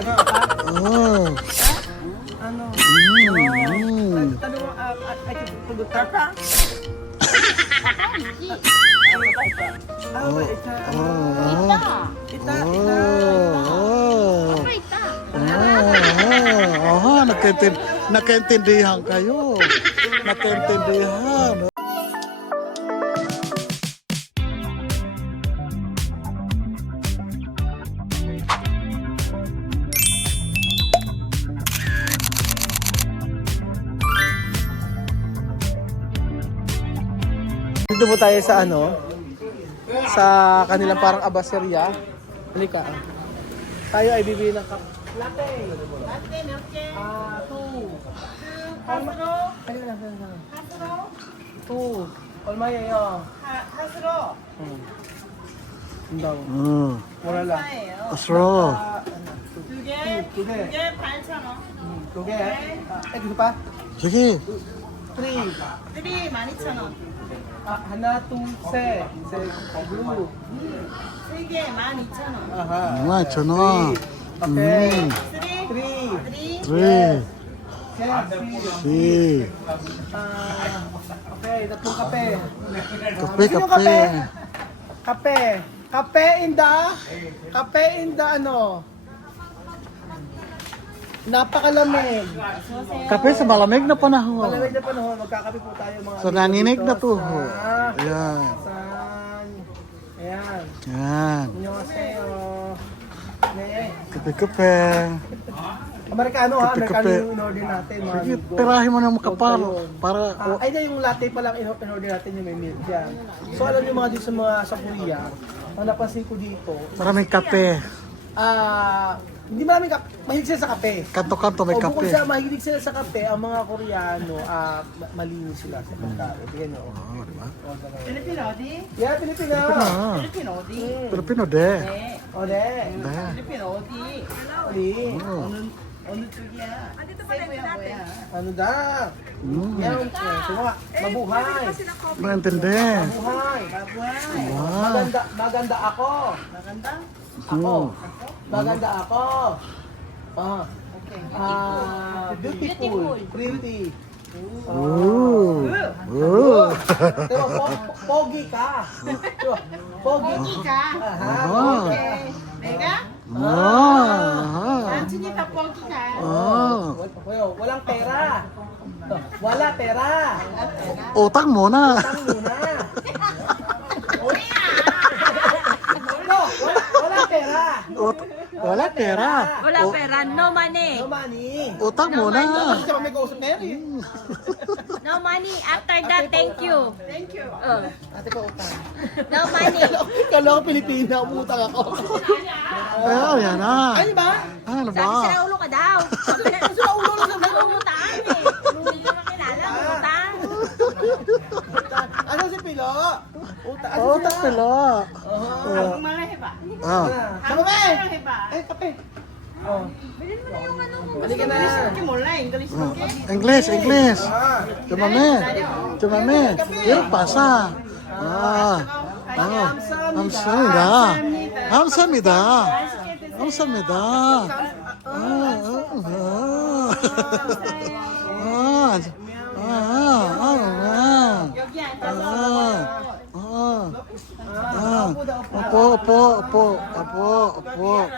Lagi ka pa? Oh. Ano? Mm. Tanong mo, ay, pugutan ka? Oh. Ita. Oh. Ita. Oh. Aha, nakaintindihan kayo. Nakaintindihan. Dito po tayo sa ano? Sa kanilang parang abaseria. Halika. Tayo ay bibili ng latte. Latte, milk. 2. Hasro. Halika na. Hasro. 2. 얼마예요? hasro. Daw. Mura lang. Asro. 두 개. 8,000원. 2개. ito pa? Sige. 3. 12,000원. 하나, 둘, 셋. 블루. 3개 12,000원. 아하. Mga chano. 오케이. 3. 3. 3. 셋. 4. 오케이. 나쁜 카페. Kape, Sino kape. Kape. Kape in the ano? Napakalamig. Kape sa malamig na panahon. Malamig na panahon, magkakape po tayo mga Sa naninig na dito tuho. sa- Ayan. Ayan. Yan. 안녕하세요. 네. Kape-kape. Amerikano ha, Amerikano Kape-kape. yung in-order natin. Mga Sige, ligo. tirahin mo ng makapal. Para, Ay na yung latte pa lang in-order natin yung may milk yan. So alam niyo mga dito sa mga sa Korea, ang napansin ko dito, maraming kape. hindi maraming mahilig sila sa kape. Kanto-kanto may O bukod kape. sa mahilig sila sa kape, ang mga Koreano, malinis sila sa pagkain. Tingnan nyo. Oh, di ba? 필리핀 어디? Yeah, Pilipino. Ah, 필리핀 어디? Pilipino de. 네. O, de. De. 필리핀 어디? Oli. Oh. 어느 쪽이야? 세부야 뭐야? Ano da? Yan. So, mabuhay. Maintindi. Mabuhay. Wow. Maganda ako. 나간다? Ako. Mm. Maganda ako. 오케이. Beautiful. Pretty. Ooh. Ooh. Pero pogi ka. Pogi. 뽀기가. Ah. 오케이. 내가? Ah. 남친이가 뽀기가. Ah. Walang pera. Wala pera. Utang muna. Utang muna. No, wala pera. Wala pera. Wala pera, no money. No money. Utang muna. Hindi ka pa may kausap na yan eh. No money. After that, thank you. Thank you. Ate pa utang. No money. Kala ko Pilipina, umutang ako. Ay, yan na. Ano ba? Ano Sabi ba? sila ulo ka daw. Sa ulo lang naman. Umutang eh. Hindi ko makilala, umutang. Ano si Pilo? Utang. Oh, utang pala. 한국말 해봐. Ah. Kape! 한국말 해봐. Ay, kape. Oh. Halika na. English 몰라? English Oh. 밖에? English, English. Tumame. Tumame. Pero pasa. Ah. Ah. 감사합니다. 감사합니다. 감사합니다. 아, 여기 앉아서 Opo.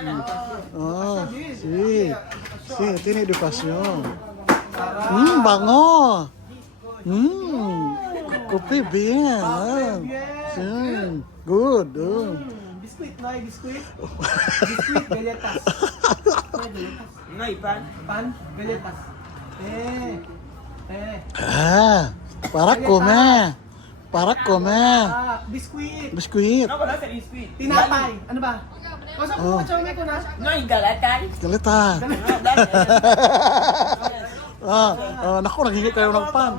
Tiene educación. Bango. Kopi bien. Good. Biskuit, Noy, biskuit. Biskuit, galetas. Ngay pan. Pan, galetas. Para comer. Biskuit. Biskuit. Ako na sa biscuit. Tinapay. Ano ba? Kausap mo, chome ko na. Ngay galatay. Galita. Naku, naghingi kayo ng pan.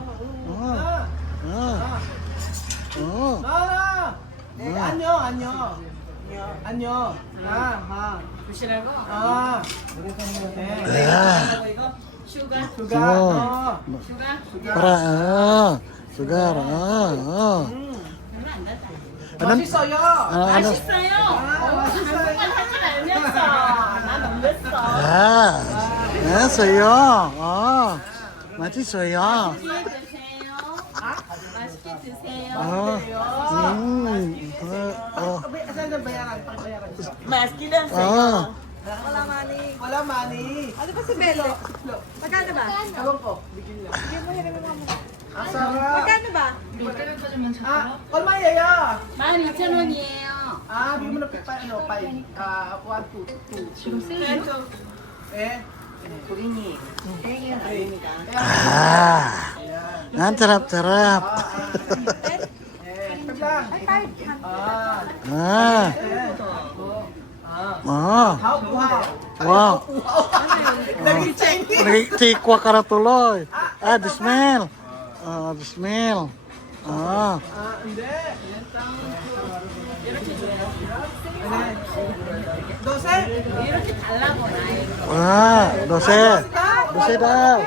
안녕. 드시라고? Sugar. 슈가. Para, sugar. 별로 안 달다. 맛있어요. 맛있어요. 한국말 할 줄 알면서 난 놀랬어. sa'yo. Oh. Mati sa'yo. 맛있게 드세요. Oh. Oh. Saan na bayaran? Pagbayaran. Maski lang Oh. sa'yo. Wala money. Wala money. Ano ba si Belo? Magkano ba? Ewan ko. Bigyan lang. Bigyan mo hirami mo. Ang sarap. Magkano ba? 얼마 예요? 12,000원이에요. Bigyan mo na ano, 5. 1, 2. 지금 쓰죠? Eh? 고객님, 땡이는 아닙니다. Ah. Ang sarap-sarap. lang. Ah. Ah. Wow. Naging Chinese. Nagtikwa ka na tuloy. Ah, the smell. Ah, the smell. Ah. Hindi. Dose? Ah, dose. Dose daw.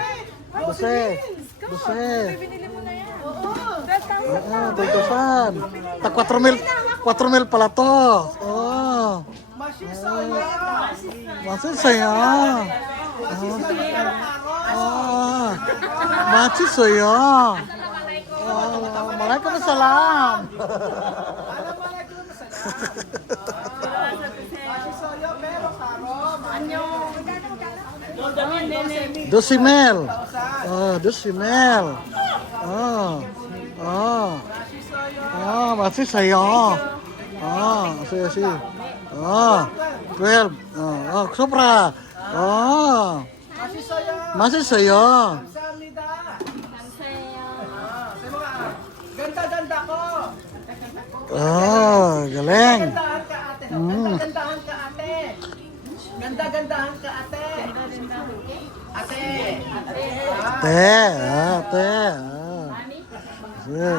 Dose. Dose. Binili mo na yan. Ah, tutusan. Ta 4,000 pala to. Oh. 맛있어요. Ah, 맛있어요. Waalaikumsalam. Dosimel. Oh, dosimel. Oh. Oh. Ah, 맛있어요. Ah, see. Ah, 12. Oh, sobra. Oh. 맛있어요. 감사합니다. Ganda-ganda ko. Oh, galing. Gandahan ka ate. Ganda-gandahan ka ate. Ganda-gandahan ka ate. Ate. Ate, ate. Ah. Sige.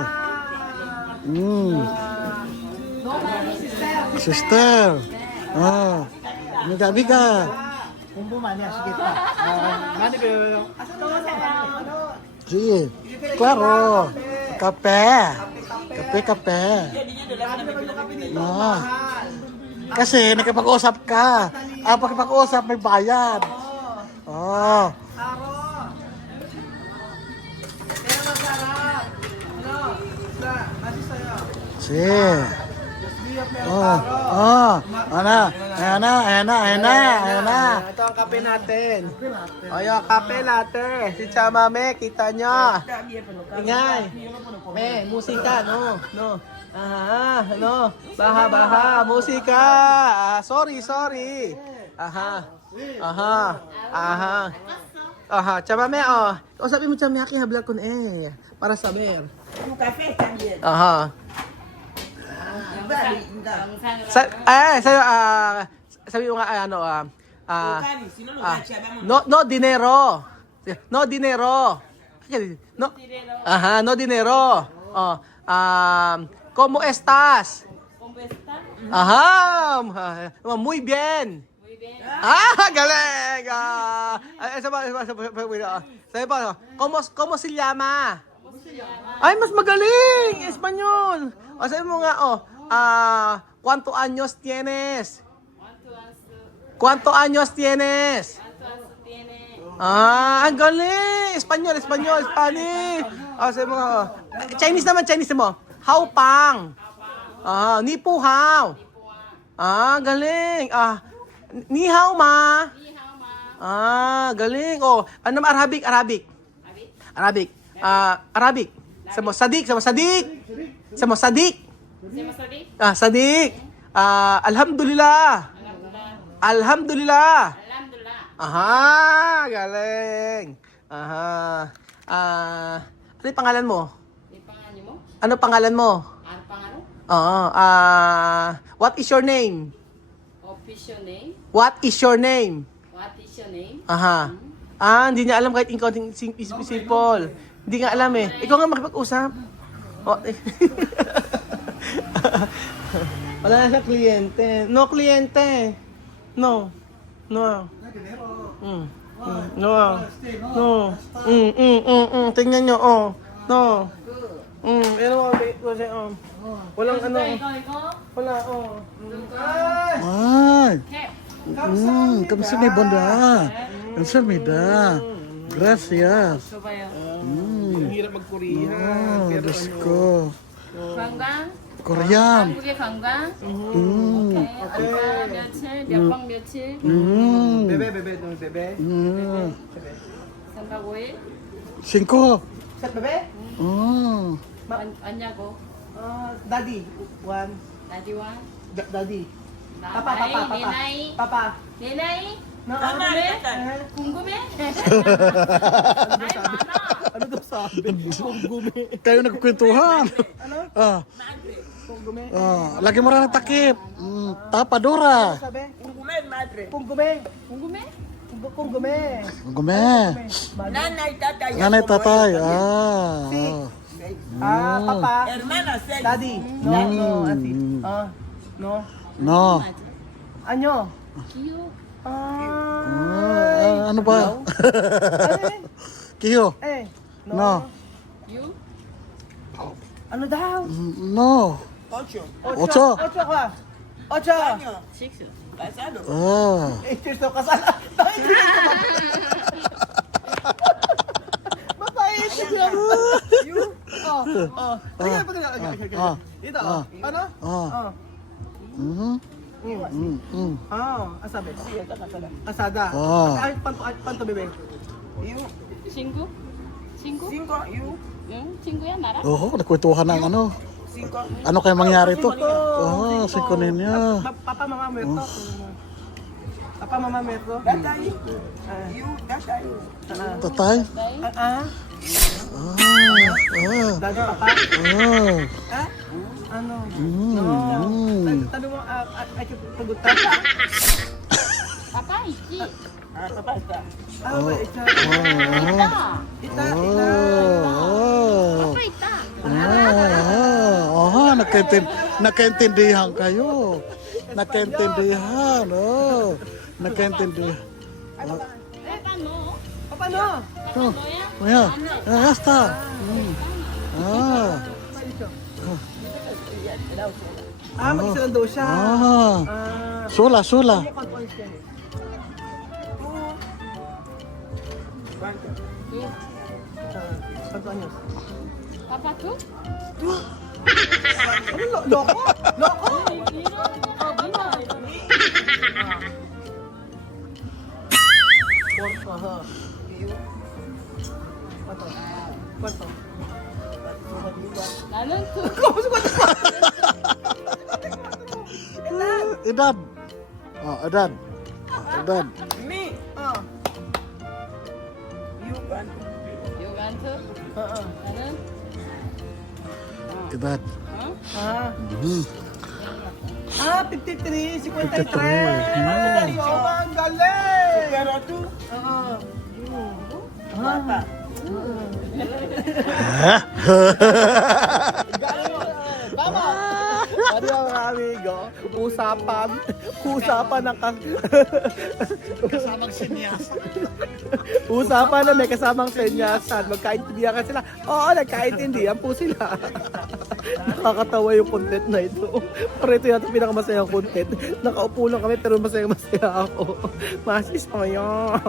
Sister. Ah. Biga-biga. 공부 많이 하시겠다. 많이 배워요. Sige. Klaro. Kape. Kape. Ah. Kasi nakipag-usap ka. Pag-usap may bayad. Oh. Aro. Pero masarap. Ano? Isda. Masisaya. Si. Oh. Oh. Ana. Ito ang kape natin. Ayo, kape latte. Si Chamame, kita nyo. Ingay. Me, musika, no. No. Baha. Musika. Sorry. Chamame, oh. Usapin mo Chamame, aking hablar ko eh. Para saber. Yung cafe, también. Sa'yo, sabi mo nga, no dinero. No dinero. No dinero. Oh, ¿cómo estás? Muy bien. Galing. Sabi pa, ¿cómo se llama? Ay, mas magaling! Espanyol! O, sabi mo nga, ¿cuánto años tienes? ¿Cuánto años tienes? Ang galing! Espanyol, Spanish! O, sabi mo nga, Chinese mo. Hao pang! Ni pu hao! Galing! Ni hao ma! Galing! O, ano Arabic? Arabic. Sadik. Sadik. Alhamdulillah. Galing. Ano yung pangalan mo? Ano pangalan mo? What is your name? What is your name? Hindi niya alam kahit incounting simple. Hindi nga alam eh. Ikaw nga makipag-usap. Wala na siya kliyente. No kliyente. No. No. Tingnan nyo, No. Pero wait ko siya, Walang ano. Wala, Ay. 감사합니다. 감사합니다. Gracias. Ang hirap mag-Korean. Pero Diyos ano, ko. 관광? Korean. 한국의 관광? Mm. 오케이. 아까 며칠? 몇 박 며칠? Bebe, bebe, no, bebe. Mm. 3박 5일? 5. Set, bebe? 왔냐고? Daddy. One. 나디와? Daddy. 나 Papa, 나이? papa, 내 papa. 나이? Papa. 내 나이? No, 궁금해? 궁금해? 나이 많아. Ano daw sabi? Punggume. Kayo nagkukwentuhan. Ah. Punggume. Lagi mo rin ng takip. Tapadura. Sabi? 궁금해, madre. Punggume. 궁금해? Punggume. Gume. 나나이 따따. Nanay tatay. Papa. Hermana, sex. Daddy. No, no, ati. No. No. Anyo? 귀여워. Ano ba? Kiyo. No. 유? Ano daw? No. Ocho. Ocho. Ocho ka. Ocho. Six. Pasado. 8 years old kasal. Mabait siya. You? Sige, pagkakala. Dito. Ano? Asabi. Asada. Panto, bebe. 친구? 친구? 응? 친구야 나랑? Oo, nagkwentuhan ng ano. Ano kaya mangyari to? Siko ninyo. Papa, mama, meto. Papa, mama, meto. Tatay? Daddy, papa. Ano? Tanong mo, ay pagutan. 아빠 있지? Papa, ita. Ita. 있다. 아빠 있다. Nakaintindihan kayo. Nakaintindihan. Nakaintindihan. 아빠 너? Papa, no? 너야? Basta. Mag-isa lang daw siya. Sula. Quanto años? 아빠 줘? Loko? Loko? Quanto? 나는 그 Edad. Edad. Me? 요간트 나는 Edad. 53, 53. 53. Ang galing! Pero tu? Tama! Ano yung mga amigo? Usapan ng Kasamang sinyasan. usapan na may kasamang senyasan. Magkaintindihan ka sila. Oo, nagkaintindihan po sila. Nakakatawa yung content na ito. Pero ito yata pinakamasayang content. Nakaupo lang kami pero masaya ako. Masis pa ngayon.